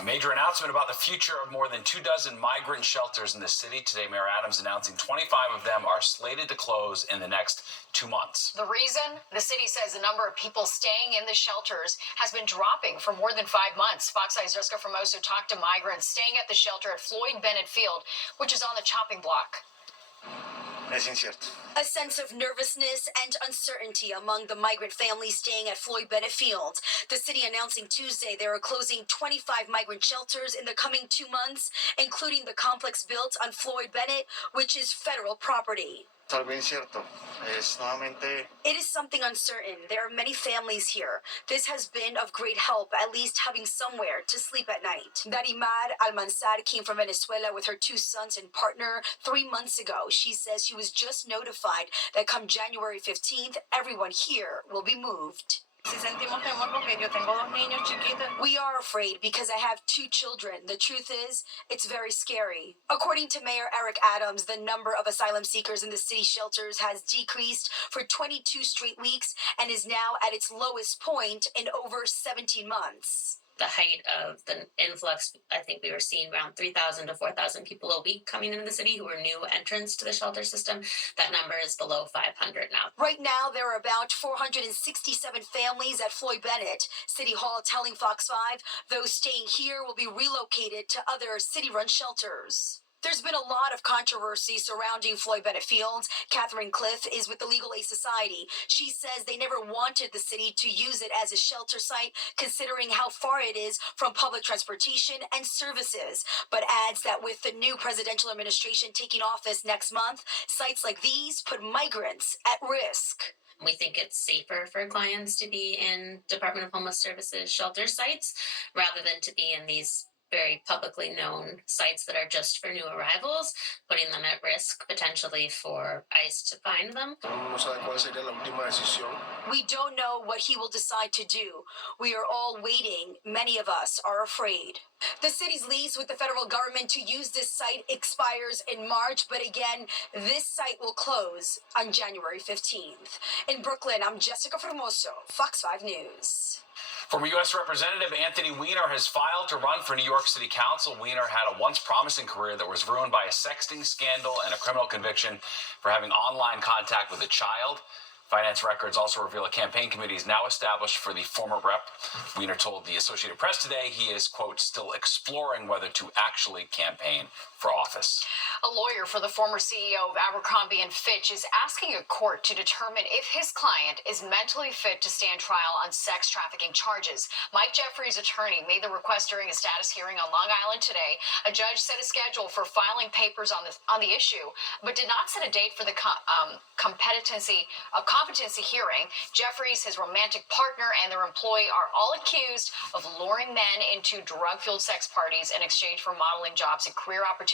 A major announcement about the future of more than 24 migrant shelters in the city. Today, Mayor Adams announcing 25 of them are slated to close in the next 2 months. The reason? The city says the number of people staying in the shelters has been dropping for more than 5 months. Fox 5's Jessica Formoso talked to migrants staying at the shelter at Floyd Bennett Field, which is on the chopping block. A sense of nervousness and uncertainty among the migrant families staying at Floyd Bennett Field. The city announcing Tuesday they are closing 25 migrant shelters in the coming 2 months, including the complex built on Floyd Bennett, which is federal property. It is something uncertain. There are many families here. This has been of great help, at least having somewhere to sleep at night. Darimar Almanzar came from Venezuela with her 2 sons and partner 3 months ago. She says she was just notified that come January 15th, everyone here will be moved. We are afraid because I have 2 children. The truth is, it's very scary. According to Mayor Eric Adams, the number of asylum seekers in the city shelters has decreased for 22 straight weeks and is now at its lowest point in over 17 months. The height of the influx, I think we were seeing around 3,000 to 4,000 people a week coming into the city who were new entrants to the shelter system. That number is below 500 now. Right now, there are about 467 families at Floyd Bennett. City Hall telling Fox 5 those staying here will be relocated to other city-run shelters. There's been a lot of controversy surrounding Floyd Bennett Field. Catherine Cliff is with the Legal Aid Society. She says they never wanted the city to use it as a shelter site, considering how far it is from public transportation and services, but adds that with the new presidential administration taking office next month, sites like these put migrants at risk. We think it's safer for clients to be in Department of Homeless Services shelter sites rather than to be in these very publicly known sites that are just for new arrivals, putting them at risk potentially for ICE to find them. We don't know what he will decide to do. We are all waiting. Many of us are afraid. The city's lease with the federal government to use this site expires in March, but again, this site will close on January 15th. In Brooklyn, I'm Jessica Formoso, Fox 5 News. Former U.S. Representative Anthony Weiner has filed to run for New York City Council. Weiner had a once promising career that was ruined by a sexting scandal and a criminal conviction for having online contact with a child. Finance records also reveal a campaign committee is now established for the former rep. Weiner told the Associated Press today he is, quote, still exploring whether to actually campaign for office. A lawyer for the former CEO of Abercrombie & Fitch is asking a court to determine if his client is mentally fit to stand trial on sex trafficking charges. Mike Jeffries' attorney made the request during a status hearing on Long Island today. A judge set a schedule for filing papers on the issue, but did not set a date for the competency hearing. Jeffries, his romantic partner, and their employee are all accused of luring men into drug-fueled sex parties in exchange for modeling jobs and career opportunities.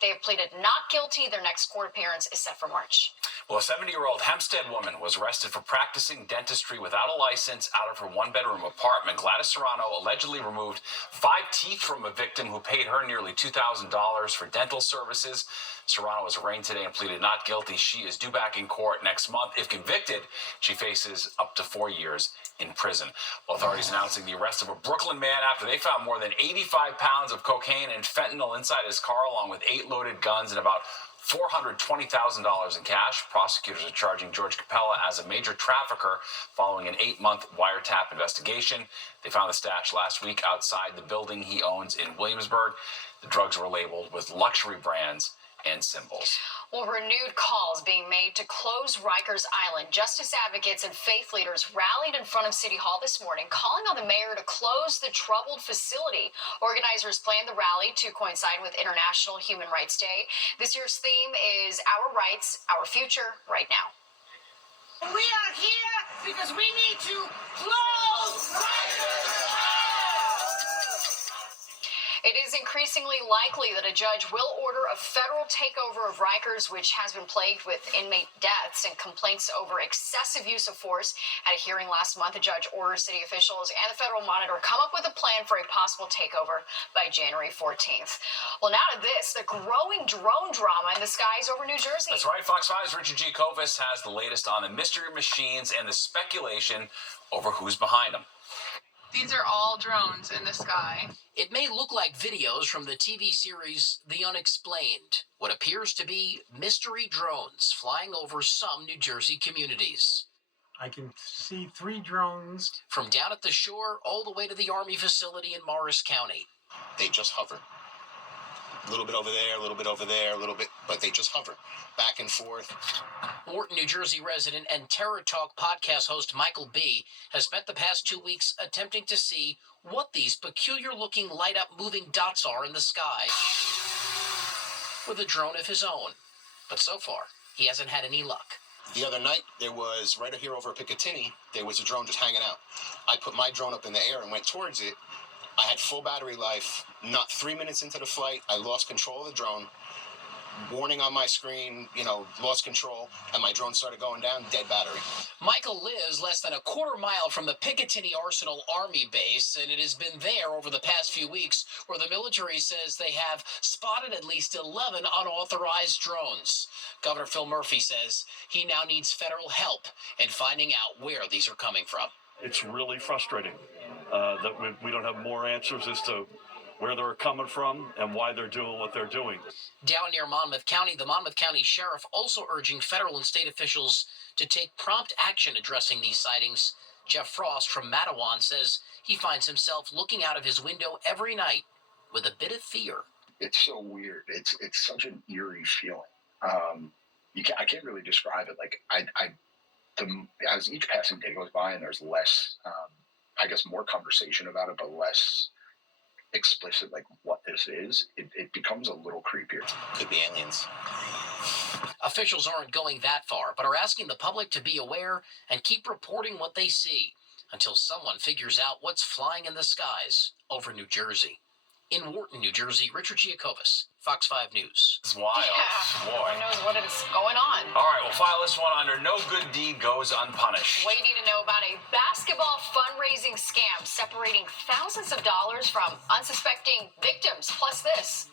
They have pleaded not guilty. Their next court appearance is set for March. Well, a 70-year-old Hempstead woman was arrested for practicing dentistry without a license out of her 1-bedroom apartment. Gladys Serrano allegedly removed 5 teeth from a victim who paid her nearly $2,000 for dental services. Serrano was arraigned today and pleaded not guilty. She is due back in court next month. If convicted, she faces up to 4 years in prison. Well, authorities announcing the arrest of a Brooklyn man after they found more than 85 pounds of cocaine and fentanyl inside his car, along with 8 loaded guns and about $420,000 in cash. Prosecutors are charging George Capella as a major trafficker following an 8-month wiretap investigation. They found the stash last week outside the building he owns in Williamsburg. The drugs were labeled with luxury brands and symbols. Well, renewed calls being made to close Rikers Island. Justice advocates and faith leaders rallied in front of City Hall this morning, calling on the mayor to close the troubled facility. Organizers planned the rally to coincide with International Human Rights Day. This year's theme is Our Rights, Our Future, Right Now. We are here because we need to close Rikers Island! It is increasingly likely that a judge will order a federal takeover of Rikers, which has been plagued with inmate deaths and complaints over excessive use of force. At a hearing last month, a judge ordered city officials and the Federal Monitor come up with a plan for a possible takeover by January 14th. Well, now to this, the growing drone drama in the skies over New Jersey. That's right. Fox 5's Richard G. Kovis has the latest on the mystery machines and the speculation over who's behind them. These are all drones in the sky. It may look like videos from the TV series The Unexplained, what appears to be mystery drones flying over some New Jersey communities. I can see 3 drones. From down at the shore all the way to the Army facility in Morris County. They just hover. A little bit over there, a little bit over there, a little bit, but they just hover back and forth. Wharton, New Jersey resident and Terror Talk podcast host Michael B. has spent the past 2 weeks attempting to see what these peculiar-looking light-up moving dots are in the sky with a drone of his own. But so far, he hasn't had any luck. The other night, there was, right here over Picatinny, there was a drone just hanging out. I put my drone up in the air and went towards it. I had full battery life. Not 3 minutes into the flight, I lost control of the drone. Warning on my screen, lost control, and my drone started going down, dead battery. Michael lives less than a quarter mile from the Picatinny Arsenal Army base, and it has been there over the past few weeks where the military says they have spotted at least 11 unauthorized drones. Governor Phil Murphy says he now needs federal help in finding out where these are coming from. It's really frustrating that we don't have more answers as to where they're coming from and why they're doing what they're doing. Down near Monmouth County, the Monmouth County Sheriff also urging federal and state officials to take prompt action addressing these sightings. Jeff Frost from Matawan says he finds himself looking out of his window every night with a bit of fear. It's so weird. It's such an eerie feeling. I can't really describe it. Like as each passing day goes by and there's less, more conversation about it, but less explicit, like what this is, it becomes a little creepier. Could be aliens. Officials aren't going that far, but are asking the public to be aware and keep reporting what they see until someone figures out what's flying in the skies over New Jersey. In Wharton, New Jersey, Richard Giacobas, Fox 5 News. It's wild. Yeah, Boy. who knows what is going on. All right, we'll file this one under no good deed goes unpunished. What do you need to know about a basketball fundraising scam separating thousands of dollars from unsuspecting victims? Plus this.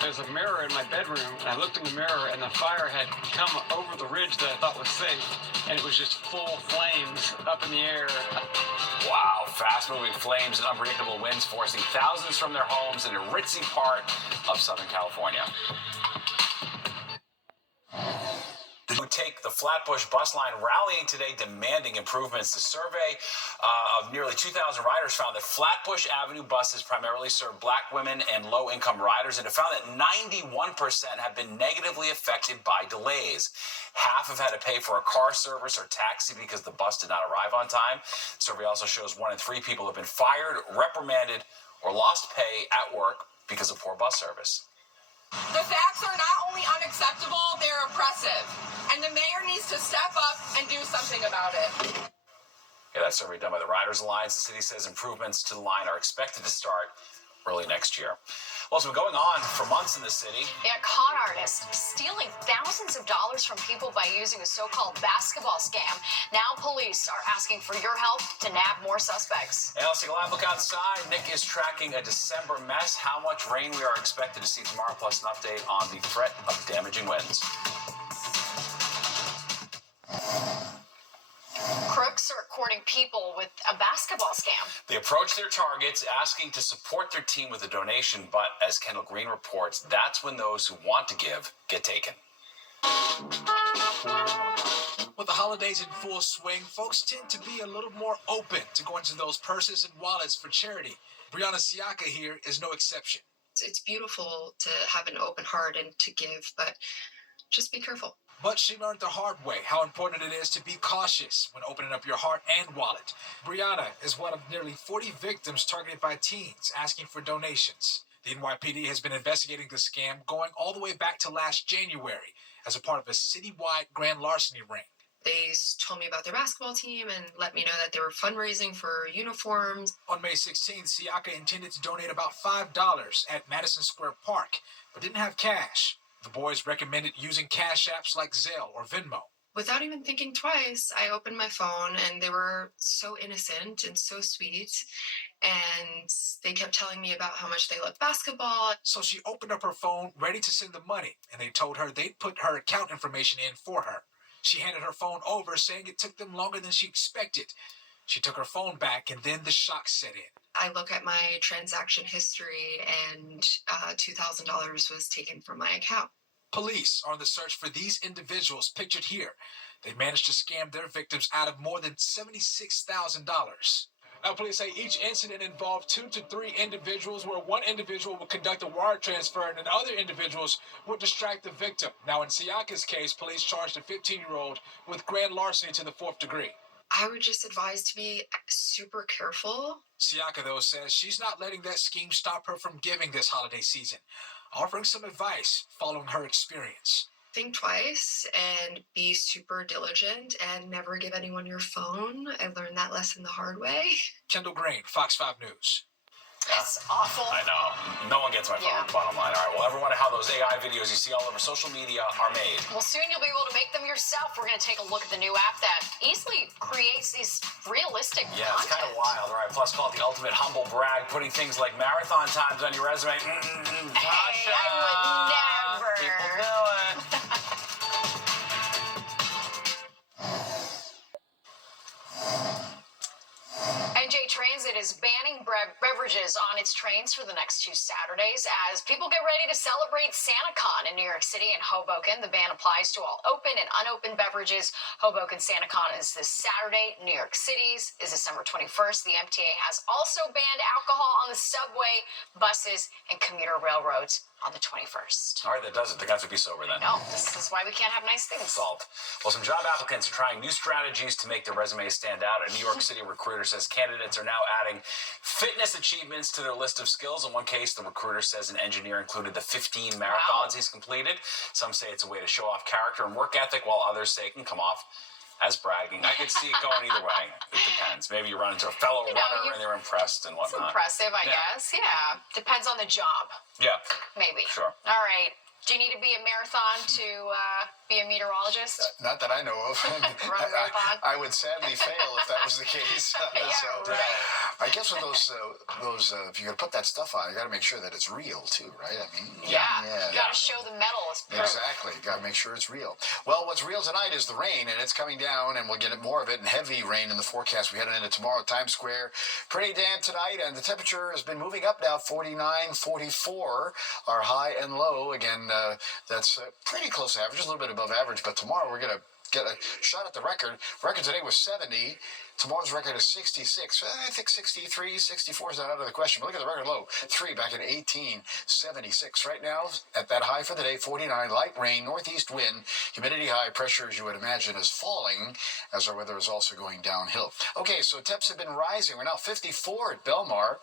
There's a mirror in my bedroom, and I looked in the mirror, and the fire had come over the ridge that I thought was safe, and it was just full flames up in the air. Wow, fast-moving flames and unpredictable winds forcing thousands from their homes in a ritzy part of Southern California. Who take the Flatbush bus line rallying today demanding improvements. The survey of nearly 2,000 riders found that Flatbush Avenue buses primarily serve black women and low-income riders, and it found that 91% have been negatively affected by delays. Half have had to pay for a car service or taxi because the bus did not arrive on time. The survey also shows 1 in 3 people have been fired, reprimanded, or lost pay at work because of poor bus service. The facts are not only unacceptable, they're oppressive. And the mayor needs to step up and do something about it. Yeah, that survey done by the Riders Alliance. The city says improvements to the line are expected to start early next year. Well, it's been going on for months in the city. Yeah, con artists stealing thousands of dollars from people by using a so-called basketball scam. Now police are asking for your help to nab more suspects. And let's take a live look outside. Nick is tracking a December mess. How much rain we are expected to see tomorrow, plus an update on the threat of damaging winds. Crooks are courting people with a basketball scam. They approach their targets asking to support their team with a donation, but as Kendall Green reports, that's when those who want to give get taken. With the holidays in full swing, folks tend to be a little more open to going to those purses and wallets for charity. Brianna Siaka here is no exception. It's beautiful to have an open heart and to give, but just be careful. But she learned the hard way how important it is to be cautious when opening up your heart and wallet. Brianna is one of nearly 40 victims targeted by teens asking for donations. The NYPD has been investigating the scam going all the way back to last January as a part of a citywide grand larceny ring. They told me about their basketball team and let me know that they were fundraising for uniforms. On May 16th, Siaka intended to donate about $5 at Madison Square Park, but didn't have cash. The boys recommended using cash apps like Zelle or Venmo. Without even thinking twice, I opened my phone and they were so innocent and so sweet. And they kept telling me about how much they love basketball. So she opened up her phone, ready to send the money, and they told her they'd put her account information in for her. She handed her phone over, saying it took them longer than she expected. She took her phone back and then the shock set in. I look at my transaction history and $2,000 was taken from my account. Police are on the search for these individuals pictured here. They managed to scam their victims out of more than $76,000. Now, police say each incident involved 2 to 3 individuals, where one individual would conduct a wire transfer and other individuals would distract the victim. Now, in Siaka's case, police charged a 15-year-old with grand larceny to the 4th degree. I would just advise to be super careful. Siaka, though, says she's not letting that scheme stop her from giving this holiday season, offering some advice following her experience. Think twice and be super diligent and never give anyone your phone. I learned that lesson the hard way. Kendall Green, Fox 5 News. That's awful. I know. No one gets my phone, bottom line. All right, well, everyone, how those AI videos you see all over social media are made. Well, soon you'll be able to make them yourself. We're going to take a look at the new app that easily creates these realistic Yeah, it's kind of wild. All right, plus call it the ultimate humble brag, putting things like marathon times on your resume. Hey, I would never. People do it. NJ Transit is banning beverages on its trains for the next 2 Saturdays as people get ready to celebrate SantaCon in New York City and Hoboken. The ban applies to all open and unopened beverages. Hoboken SantaCon is this Saturday. New York City's is December 21st. The MTA has also banned alcohol on the subway, buses, and commuter railroads on the 21st. All right, that does it. The guys would be sober then. No, this is why we can't have nice things. Solved. Well, some job applicants are trying new strategies to make their resumes stand out. A New York City recruiter says candidates are now adding fitness achievements to their list of skills. In one case, the recruiter says an engineer included the 15 marathons he's completed. Some say it's a way to show off character and work ethic, while others say it can come off as bragging. I could see it going either way. It depends. Maybe you run into a fellow runner and they're impressed and It's whatnot. impressive, I guess. Yeah. Depends on the job. Yeah. Maybe. Sure. All right. Do you need to be a marathon to be a meteorologist? Not that I know of. Run a marathon? I would sadly fail if that was the case. I guess with those, if you're gonna put that stuff on, you got to make sure that it's real too, right? I mean, You got to show the medal as proof. Exactly. Got to make sure it's real. Well, what's real tonight is the rain, and it's coming down, and we'll get more of it, and heavy rain in the forecast. We head into tomorrow, Times Square. Pretty damp tonight, and the temperature has been moving up now, 49, 44, our high and low. Again, that's pretty close to average, a little bit above average, but tomorrow we're going to get a shot at the record. Record today was 70. Tomorrow's record is 66. I think 63, 64 is not out of the question. But look at the record low. 3 back in 1876. Right now, at that high for the day, 49. Light rain, northeast wind, humidity high, pressure, as you would imagine, is falling as our weather is also going downhill. Okay, so temps have been rising. We're now 54 at Belmar,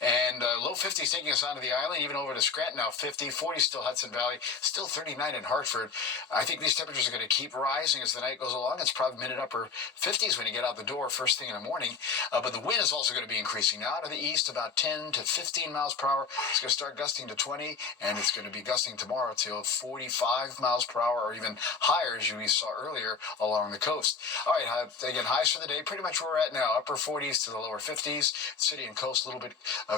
and low 50s taking us onto the island, even over to Scranton now 50. 40 still Hudson Valley, still 39 in Hartford. I think these temperatures are going to keep rising as the night goes along. It's probably mid and upper 50s when you get out the door first thing in the morning, but the wind is also going to be increasing now to the east, about 10 to 15 miles per hour. It's going to start gusting to 20, and it's going to be gusting tomorrow till 45 miles per hour, or even higher, as we saw earlier along the coast. All right, again, highs for the day, pretty much where we're at now, upper 40s to the lower 50s. City and coast a little bit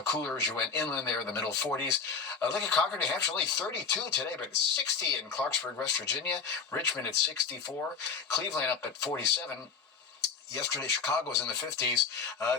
cooler as you went inland there, the middle 40s. Look at Concord, New Hampshire, only 32 today, but 60 in Clarksburg, West Virginia. Richmond at 64. Cleveland up at 47. Yesterday, Chicago was in the 50s.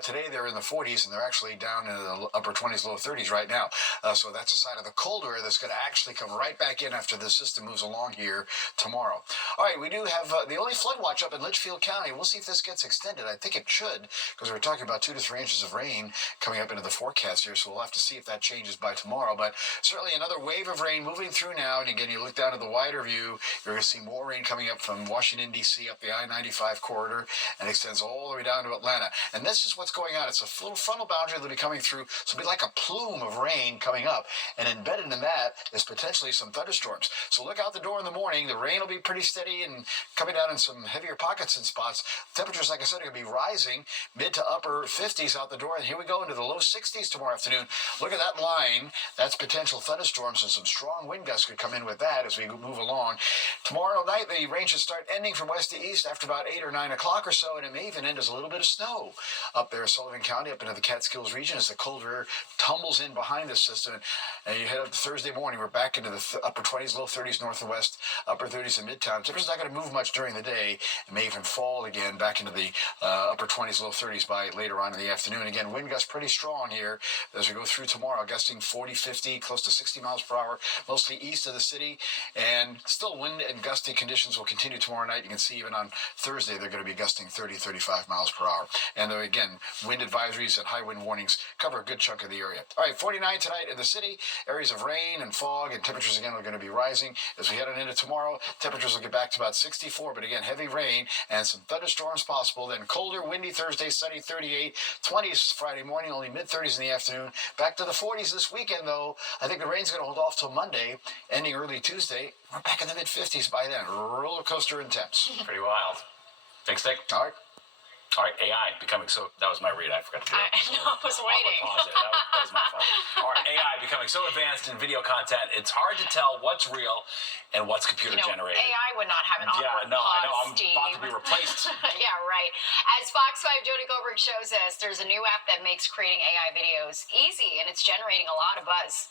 Today, they're in the 40s, and they're actually down in the upper 20s, low 30s right now. So that's a sign of the cold air that's going to actually come right back in after the system moves along here tomorrow. All right, we do have the only flood watch up in Litchfield County. We'll see if this gets extended. I think it should, because we're talking about 2 to 3 inches of rain coming up into the forecast here, so we'll have to see if that changes by tomorrow. But certainly another wave of rain moving through now, and again, you look down at the wider view, you're going to see more rain coming up from Washington, D.C., up the I-95 corridor, and extends all the way down to Atlanta. And this is what's going on. It's a little frontal boundary that'll be coming through, so it'll be like a plume of rain coming up, and embedded in that is potentially some thunderstorms. So look out the door in the morning. The rain will be pretty steady and coming down in some heavier pockets and spots. Temperatures, like I said, are going to be rising mid to upper 50s out the door, and here we go into the low 60s tomorrow afternoon. Look at that line. That's potential thunderstorms, and some strong wind gusts could come in with that as we move along. Tomorrow night, the rain should start ending from west to east after about 8 or 9 o'clock or so, and it may even end as a little bit of snow up there in Sullivan County, up into the Catskills region as the colder air tumbles in behind this system. And you head up to Thursday morning, we're back into the upper 20s, low 30s north and west, upper 30s in Midtown. Temperature's not going to move much during the day. It may even fall again back into the upper 20s, low 30s by later on in the afternoon. Again, wind gusts pretty strong here as we go through tomorrow, gusting 40, 50, close to 60 miles per hour, mostly east of the city. And still wind and gusty conditions will continue tomorrow night. You can see even on Thursday, they're going to be gusting 30, 35 miles per hour. And again, wind advisories and high wind warnings cover a good chunk of the area. All right, 49 tonight in the city. Areas of rain and fog, and temperatures again are going to be rising. As we head on into tomorrow, temperatures will get back to about 64, but again, heavy rain and some thunderstorms possible. Then colder, windy Thursday, sunny 38, 20s Friday morning, only mid-30s in the afternoon. Back to the 40s this weekend, though. I think the rain's going to hold off till Monday, ending early Tuesday. We're back in the mid-50s by then. Roller coaster and temps. Pretty wild. Thanks, Nick. All right. All right, AI becoming so. That was my read. I forgot to do it. I know, I was waiting. Pause it. That was my fault. All right, AI becoming so advanced in video content, it's hard to tell what's real and what's computer generated. AI would not have an awkward Yeah, no, pause, I know. I'm Steve. about to be replaced. Yeah, right. As Fox 5 Jody Goldberg shows us, there's a new app that makes creating AI videos easy, and it's generating a lot of buzz.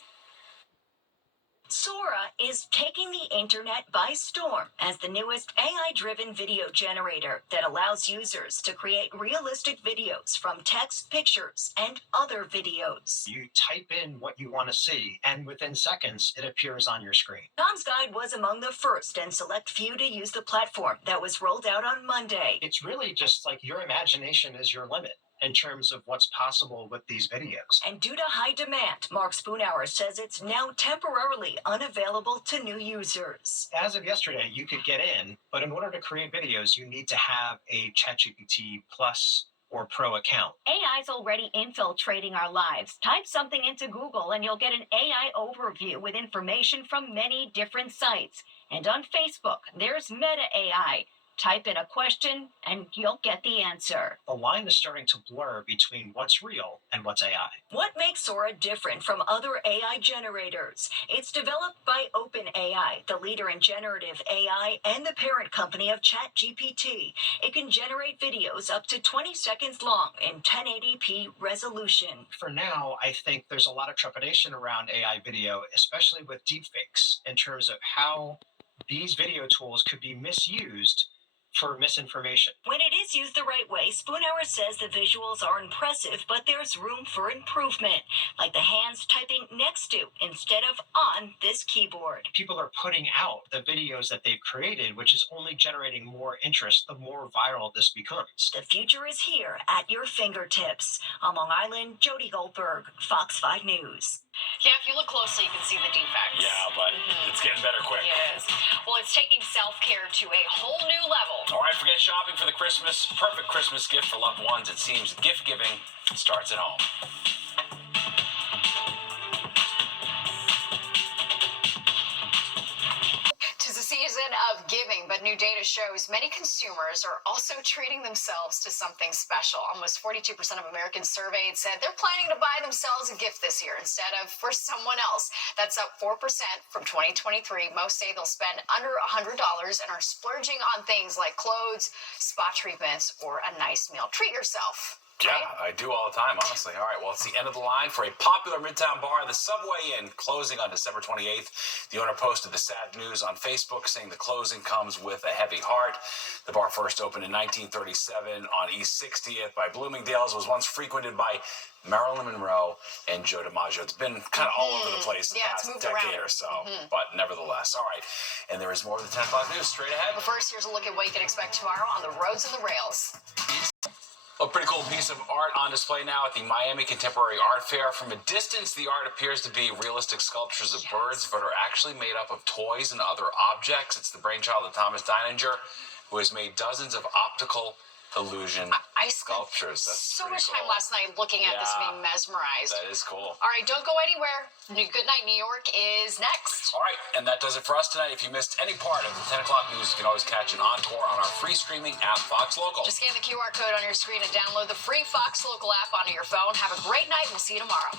Sora is taking the internet by storm as the newest AI-driven video generator that allows users to create realistic videos from text, pictures, and other videos. You type in what you want to see, and within seconds, it appears on your screen. Tom's Guide was among the first and select few to use the platform that was rolled out on Monday. It's really just like your imagination is your limit in terms of what's possible with these videos. And due to high demand, Mark Spoonhour says it's now temporarily unavailable to new users. As of yesterday, you could get in, but in order to create videos, you need to have a ChatGPT Plus or Pro account. AI's already infiltrating our lives. Type something into Google and you'll get an AI overview with information from many different sites. And on Facebook, there's Meta AI. Type in a question and you'll get the answer. The line is starting to blur between what's real and what's AI. What makes Sora different from other AI generators? It's developed by OpenAI, the leader in generative AI and the parent company of ChatGPT. It can generate videos up to 20 seconds long in 1080p resolution. For now, I think there's a lot of trepidation around AI video, especially with deepfakes, in terms of how these video tools could be misused for misinformation. When it is used the right way, Spoonhour says the visuals are impressive, but there's room for improvement, like the hands typing next to instead of on this keyboard. People are putting out the videos that they've created, which is only generating more interest the more viral this becomes. The future is here at your fingertips. On Long Island, Jody Goldberg, Fox 5 News. Yeah, if you look closely, you can see the defects. Yeah, but it's getting better quick. Yes. Well, it's taking self-care to a whole new level. All right, forget shopping for the perfect Christmas gift for loved ones. It seems gift giving starts at home. Tis a season of giving, but new data shows many consumers are also treating themselves to something special. Almost 42% of Americans surveyed said they're planning to buy themselves a gift this year instead of for someone else. That's up 4% from 2023. Most say they'll spend under $100 and are splurging on things like clothes, spa treatments, or a nice meal. Treat yourself. Yeah, I do all the time, honestly. All right, well, it's the end of the line for a popular Midtown bar, the Subway Inn, closing on December 28th. The owner posted the sad news on Facebook, saying the closing comes with a heavy heart. The bar first opened in 1937 on East 60th by Bloomingdale's, was once frequented by Marilyn Monroe and Joe DiMaggio. It's been kind of all over the place the past decade or so, but nevertheless. All right, and there is more of the 10 o'clock news straight ahead. But first, here's a look at what you can expect tomorrow on the roads and the rails. A pretty cool piece of art on display now at the Miami Contemporary Art Fair. From a distance, the art appears to be realistic sculptures of birds, but are actually made up of toys and other objects. It's the brainchild of Thomas Deininger, who has made dozens of optical illusion sculptures. That's so much time last night looking at this, being mesmerized. That is cool. All right, don't go anywhere. Good Night New York is next. All right, and that does it for us tonight. If you missed any part of the 10 o'clock news, you can always catch an encore on our free streaming app, Fox Local. Just scan the QR code on your screen and download the free Fox Local app onto your phone. Have a great night. We'll see you tomorrow.